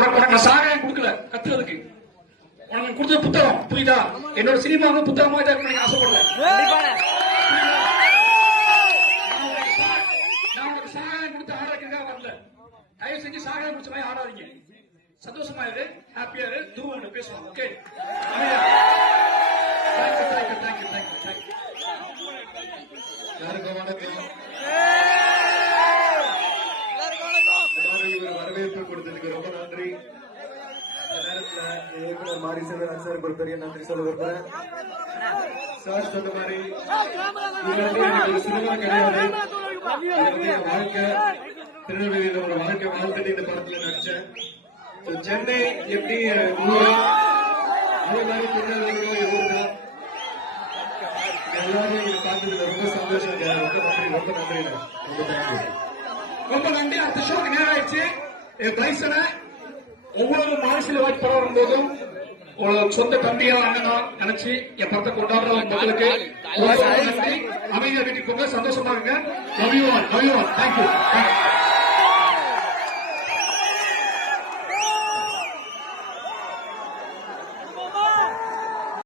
நான் சாகாயம் கொடுக்கல கத்துறதுக்கு. உனக்கு கொடுத்த புத்தகம் புரியுதா? என்னோட சினிமாவும் புத்தகமா தான் நீங்க ஆசைப்படல. நான் உனக்கு சாகாயம் கொடுத்து ஆடுறதுக்காக வரல. தயவு செஞ்சு சாகாயம் கொடுத்த மாதிரி ஆடாதீங்க. சந்தோஷமா இரு, ஹாப்பியா இரு, துருவ பேசுவோம். ஓகே, வரவேற்பு கொடுத்ததுக்கு ரொம்ப நன்றி. இயக்குனர் மாரி செல்வராஜ் சார் ஒரு பெரிய நன்றி சொல்ல விரும்புறேன். சார் சொன்ன மாதிரி எனக்கு சினிமா கிடையாது, என் வாழ்க்கை திருநெல்வேலியில ஒரு வாழ்க்கை வாழ்த்துட்டு இந்த படத்துல நடிச்சேன். சென்னை எப்படி ஊரோ அதே மாதிரி திருநெல்வேலியோ ஊர்தான். எல்லாரும் இங்க பார்த்ததுல ரொம்ப சந்தோஷம். ரொம்ப நன்றி, ரொம்ப நன்றி, ரொம்ப தேங்க்யூ, ரொம்ப நன்றி. அடுத்த ஷோக்கு நேரம் ஆயிடுச்சு. பிரைசனை ஒவ்வொரு மாநில வாய்ப்பு படம் வரும்போதும் ஒரு சொந்த தம்பியா அண்ணனா நினைச்சு என் படத்தை கொண்டாடுற மக்களுக்கு நன்றி. அமைதியா வீட்டுக்கு போங்க, சந்தோஷமா இருங்க. Love you all, love you all. Thank you.